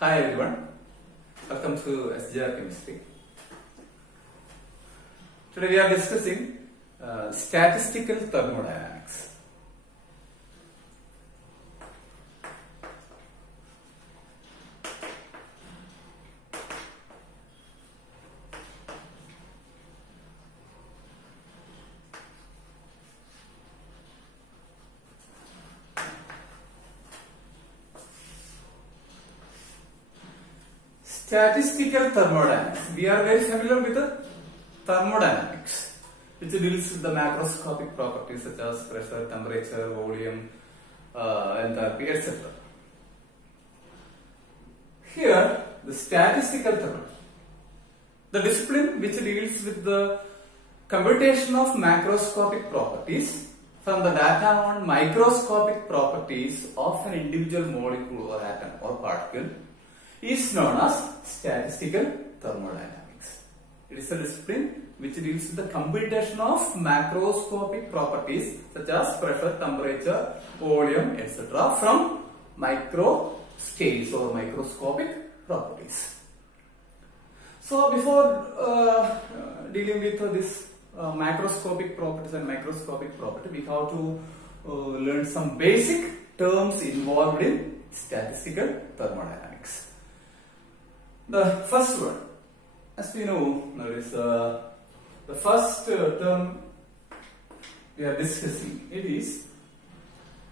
Hi everyone, welcome to SGR Chemistry. Today we are discussing statistical thermodynamics. Statistical thermodynamics. We are very familiar with the thermodynamics, which deals with the macroscopic properties such as pressure, temperature, volume, enthalpy, etc. Here, the statistical thermodynamics, the discipline which deals with the computation of macroscopic properties from the data on microscopic properties of an individual molecule or atom or particle is known as statistical thermodynamics. It is a discipline which deals with the computation of macroscopic properties such as pressure, temperature, volume, etc. from micro scales or microscopic properties. So before dealing with this macroscopic properties and microscopic property, we have to learn some basic terms involved in statistical thermodynamics. The first one, as we know, there is the first term we are discussing. It is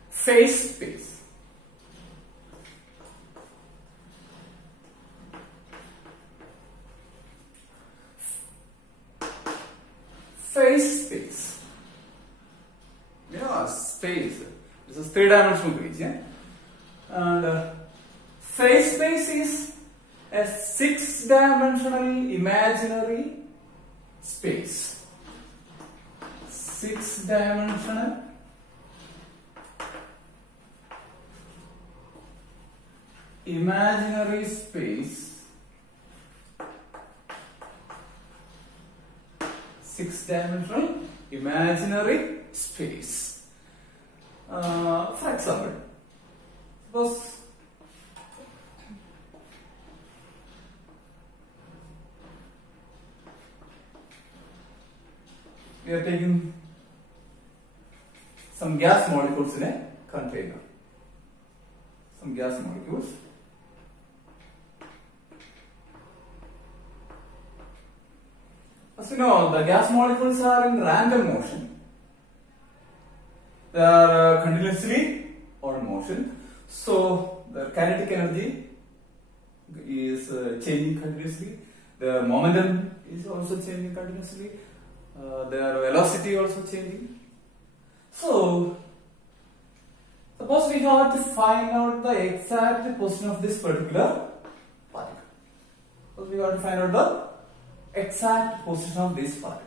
phase space. Phase space. You know, space. This is three-dimensional space, yeah? And phase space is a six-dimensional imaginary space. Six-dimensional imaginary space. Six-dimensional imaginary space. For example, suppose we are taking some gas molecules in a container. Some gas molecules. As you know, the gas molecules are in random motion. They are continuously on motion. So the kinetic energy is changing continuously. The momentum is also changing continuously. Their velocity also changing. So, suppose we have to find out the exact position of this particular particle. Suppose we have to find out the exact position of this particle.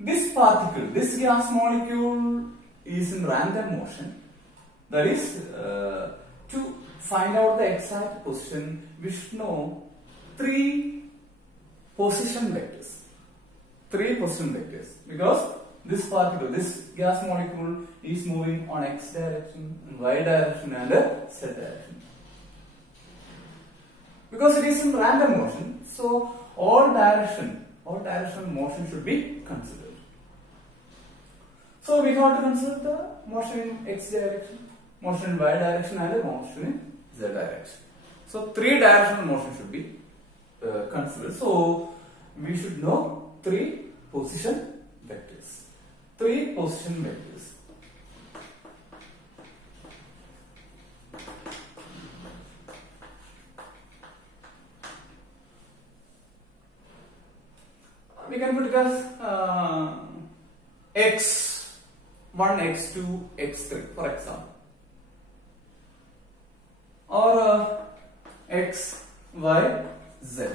This particle, this gas molecule is in random motion. That is, to find out the exact position, we should know three position vectors. Three position vectors, because this particle, this gas molecule is moving on x direction, y direction and z direction. Because it is in random motion, so all direction motion should be considered. So we have to consider the motion in x direction, motion in y direction and motion in z direction. So three directional motion should be considered. So we should know three position vectors. Three position vectors. We can put it as x1, x2, x3 for example. Or x, y, z.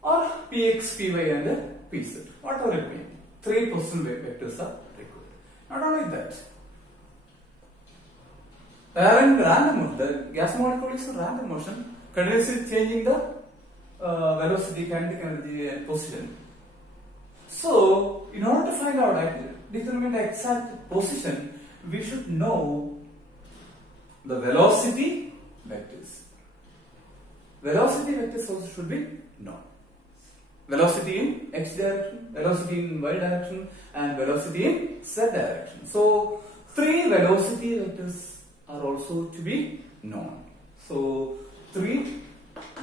Or px, py and pz. Whatever it may be. Three position vectors are required. Not only that. They are in random motion. The gas molecule is in random motion, continuously changing the velocity, kinetic energy and position. So, in order to find out, determine the exact position, we should know the velocity vectors. Velocity vectors also should be known. Velocity in x direction, velocity in y direction, and velocity in z direction. So, 3 velocity vectors are also to be known. So, 3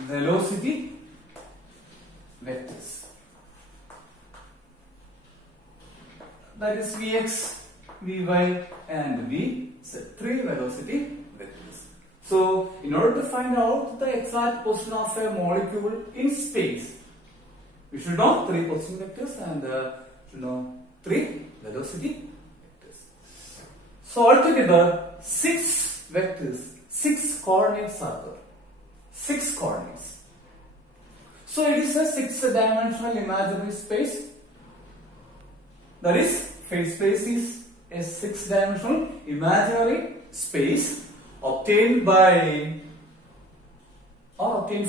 velocity vectors. That is Vx, Vy, and Vz. 3 velocity vectors. So, in order to find out the exact position of a molecule in space, we should know 3 position vectors and should know 3 velocity vectors. So, altogether 6 vectors, 6 coordinates are there. 6 coordinates. So, it is a 6-dimensional imaginary space. That is, phase space is a 6-dimensional imaginary space obtained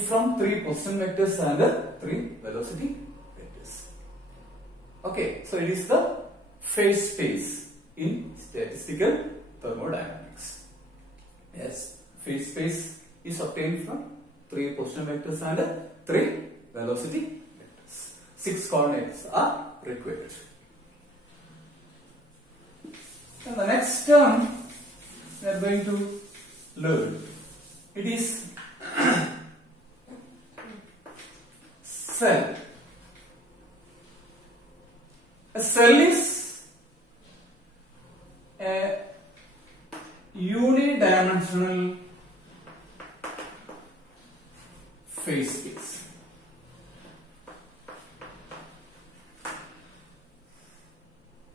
from 3 position vectors and 3 velocity vectors. Okay, so it is the phase space in statistical thermodynamics. Yes, phase space is obtained from 3 position vectors and 3 velocity vectors. 6 coordinates are required. And the next term we are going to learn. It is cell. A cell is a unidimensional phase space.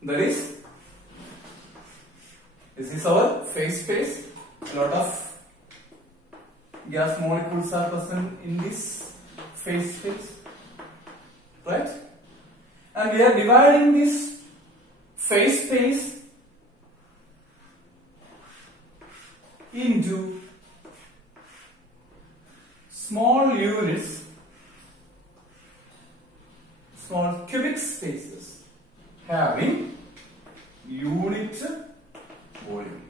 That is, this is our phase space. A lot of gas molecules are present in this phase space, right? And we are dividing this phase space into small units, small cubic spaces having unit volume.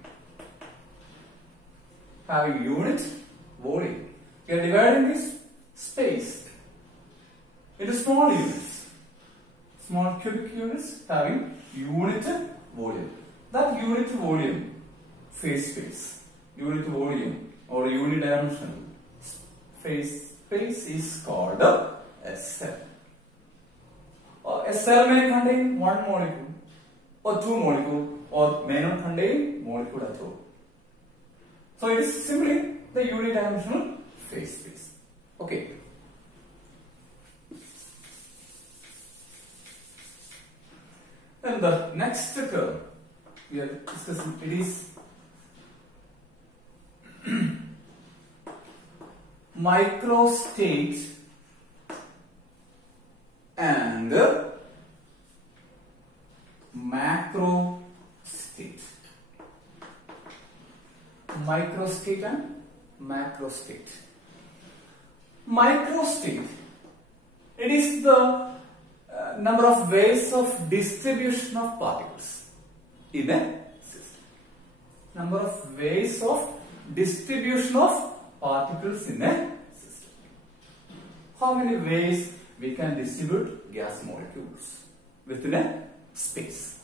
Having unit volume. We are dividing this space into small units, small cubic units having unit volume. That unit volume phase space, unit volume or unidimensional phase space is called a cell. A cell may contain 1 molecule or 2 molecules or may not contain molecule at all. So it is simply the unidimensional phase space. Okay. Then the next curve we are discussing, it is microstate and macrostate. Microstate and macrostate. Microstate, it is the number of ways of distribution of particles in a system. Number of ways of distribution of particles in a system. How many ways we can distribute gas molecules within a space?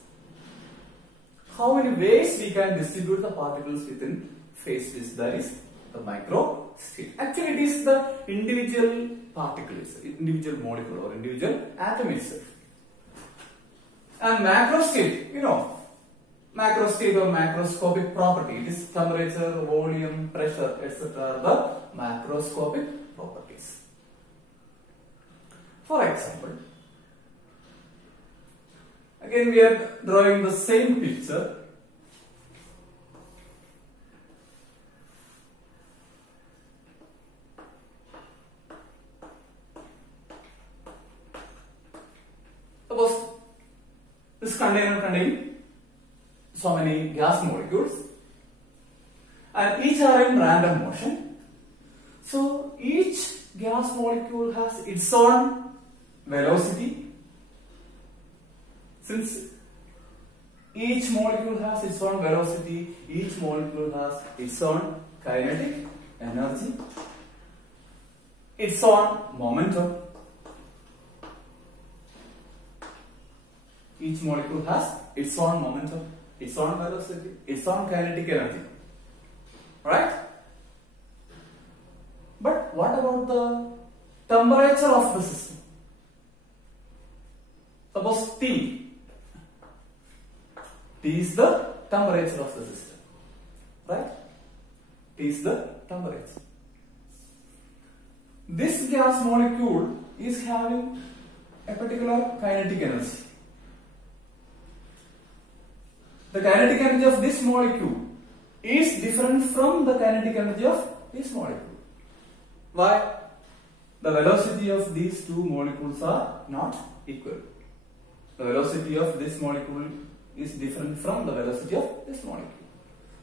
How many ways we can distribute the particles within phase space? That is the microstate. Actually, it is the individual particle itself, individual molecule or individual atom itself. And macrostate, you know, macrostate or macroscopic property, it is temperature, volume, pressure, etc. are the macroscopic properties. For example, again we are drawing the same picture. Suppose this container contains so many gas molecules and each are in random motion. So each gas molecule has its own velocity. Since Each molecule has its own velocity, each molecule has its own kinetic energy, its own momentum. Each molecule has its own momentum, its own velocity, its own kinetic energy. Right? But what about the temperature of the system? Suppose T. T is the temperature of the system. Right? T is the temperature. This gas molecule is having a particular kinetic energy. The kinetic energy of this molecule is different from the kinetic energy of this molecule. Why? The velocity of these two molecules are not equal. The velocity of this molecule is different from the velocity of this molecule.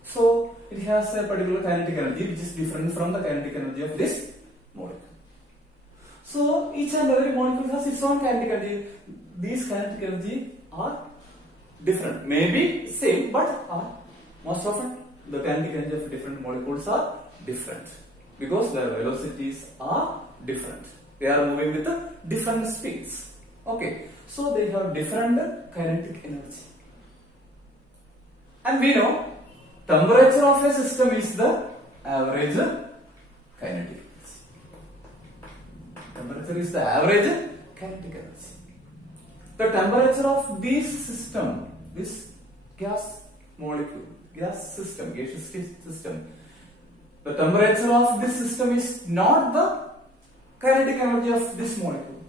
So it has a particular kinetic energy which is different from the kinetic energy of this molecule. So each and every molecule has its own kinetic energy. These kinetic energy are different. Maybe same, but most often the kinetic energy of different molecules are different because their velocities are different. They are moving with different speeds. Okay, so they have different kinetic energy. And we know temperature of a system is the average kinetic energy. Temperature is the average kinetic energy. The temperature of this system, this gas molecule, gas system, gaseous system, the temperature of this system is not the kinetic energy of this molecule.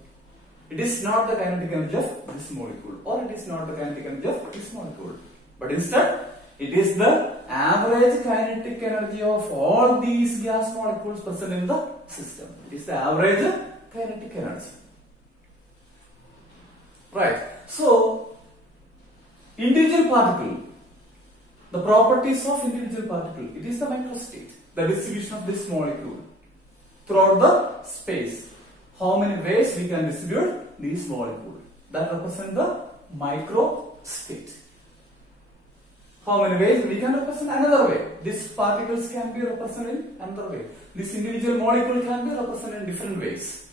It is not the kinetic energy of this molecule, or it is not the kinetic energy of this molecule. But instead, it is the average kinetic energy of all these gas molecules present in the system. It is the average kinetic energy. Right. So, individual particle, the properties of individual particle, it is the microstate, the distribution of this molecule throughout the space. How many ways we can distribute these molecules? That represent the microstate. How many ways we can represent another way? These particles can be represented in another way. This individual molecule can be represented in different ways.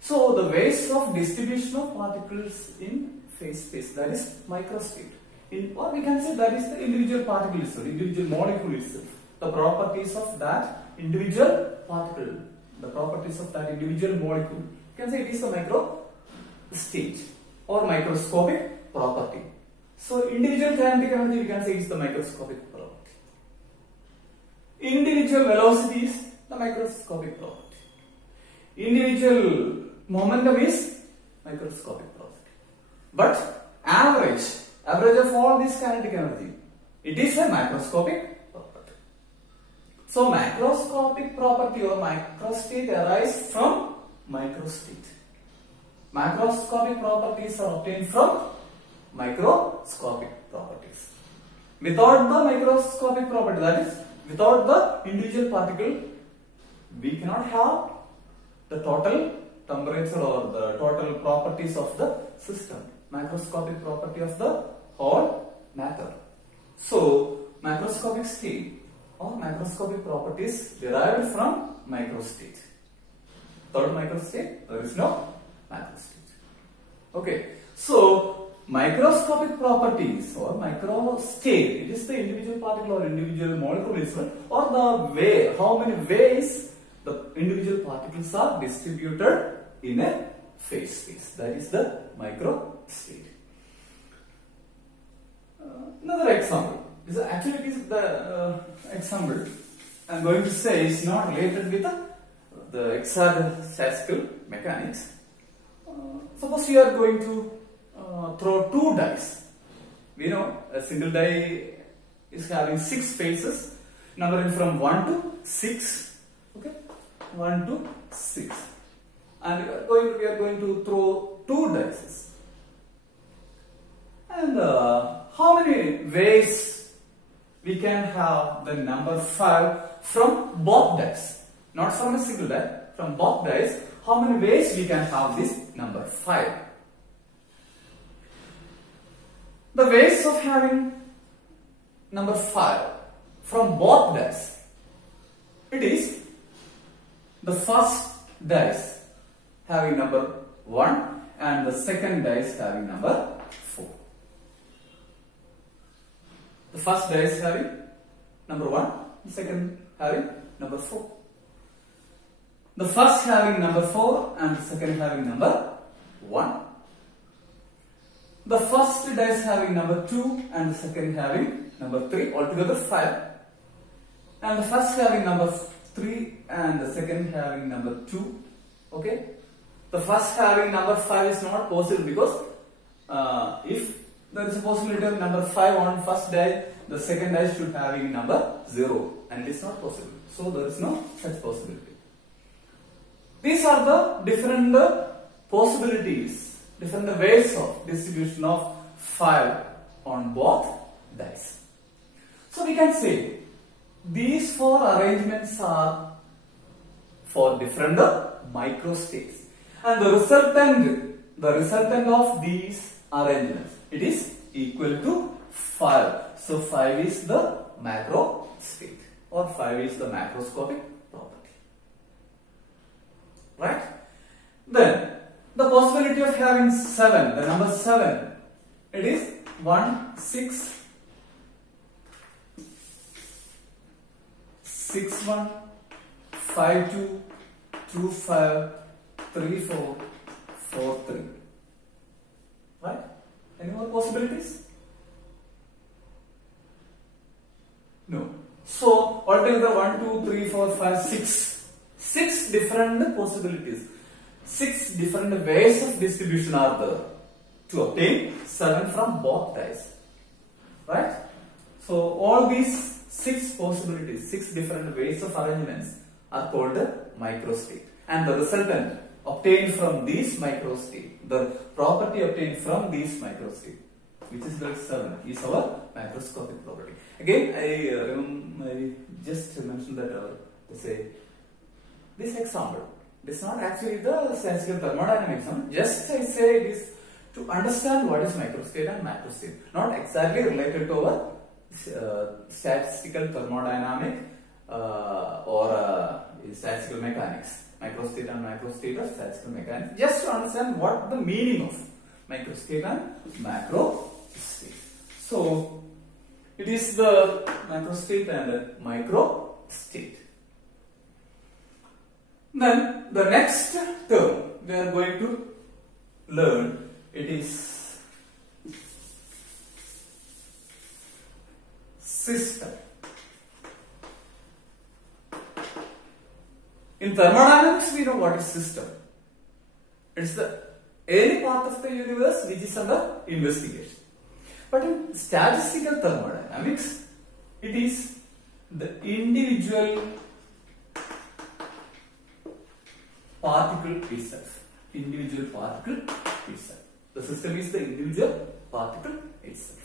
So the ways of distribution of particles in phase space, that is microstate. Or we can say that is the individual particle itself, individual molecule itself. The properties of that individual particle, the properties of that individual molecule. You can say it is a microstate or microscopic property. So individual kinetic energy we can say is the microscopic property. Individual velocity is the microscopic property. Individual momentum is microscopic property. But average of all this kinetic energy, it is a macroscopic property. So macroscopic property or microstate arises from microstate. Macroscopic properties are obtained from microscopic properties. Without the microscopic property, that is, without the individual particle, we cannot have the total temperature or the total properties of the system. Macroscopic property of the whole matter. So, macroscopic state or macroscopic properties derived from microstate. Without microstate, there is no macrostate. Okay, so microscopic properties or microstate, it is the individual particle or individual molecule itself, or the way, how many ways the individual particles are distributed in a phase space. That is the microstate. Another example. Actually, it is the example I am going to say is not related with the exact statistical mechanics. Suppose you are going to throw two dice. We know a single die is having 6 faces, numbering from 1 to 6. Okay, 1 to 6, and we are going to throw 2 dice. And how many ways we can have the number 5 from both dice? Not from a single die, from both dice. How many ways we can have this number 5? The ways of having number 5 from both dice. It is the first dice having number 1 and the second dice having number 4. The first dice having number 1, the second having number 4. The first having number 4 and the second having number 1. The first dice having number 2 and the second having number 3, altogether 5. And the first having number 3 and the second having number 2. Okay. The first having number 5 is not possible because if there is a possibility of number 5 on first die, the second die should having number 0, and it is not possible. So there is no such possibility. These are the different possibilities, different ways of distribution of 5 on both dice. So we can say these 4 arrangements are for different microstates, and the resultant of these arrangements, it is equal to 5. So 5 is the macro state, or 5 is the macroscopic property. Right? Then the possibility of having 7, the number 7, it is 1, 6, 6, 1, 5, 2, 2, 5, 3, 4, 4, 3. Right? Any more possibilities? No. So altogether 1, 2, 3, 4, 5, 6. 6 different possibilities. 6 different ways of distribution are there to obtain 7 from both dice. Right? So all these 6 possibilities, 6 different ways of arrangements are called microstate. And the resultant obtained from these microstate, the property obtained from these microstate, which is the 7, is our macroscopic property. Again, I just mentioned that let's say this example. It is not actually the statistical thermodynamics. Just I say it is to understand what is microstate and macrostate, not exactly related to our statistical thermodynamic or statistical mechanics. Microstate and macrostate or statistical mechanics. Just to understand what the meaning of microstate and macrostate. So it is the macrostate and microstate. Then the next term we are going to learn, it is system. In thermodynamics, we know what is system. It's the any part of the universe which is under investigation. But in statistical thermodynamics, it is the individual particle itself. Individual particle itself. The system is the individual particle itself.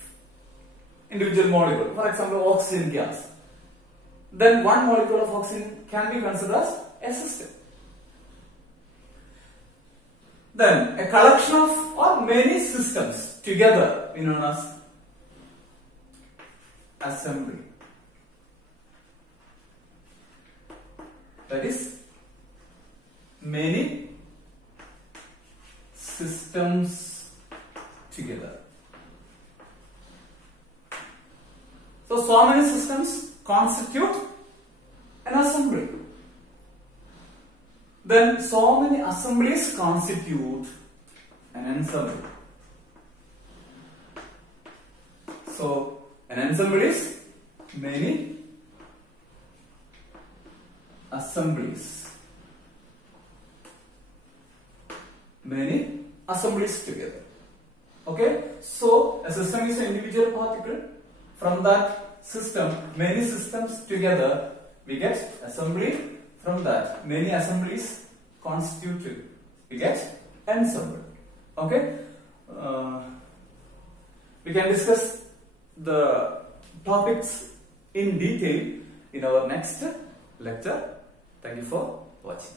Individual molecule. For example, oxygen gas. Then one molecule of oxygen can be considered as a system. Then a collection of or many systems together is known as assembly. That is many systems together. So many systems constitute an assembly. Then so many assemblies constitute an ensemble. So an ensemble is many assemblies. Many assemblies together. Okay? So a system is an individual particle. From that system, many systems together, we get assembly. From that, many assemblies constituted, we get ensemble. Okay? We can discuss the topics in detail in our next lecture. Thank you for watching.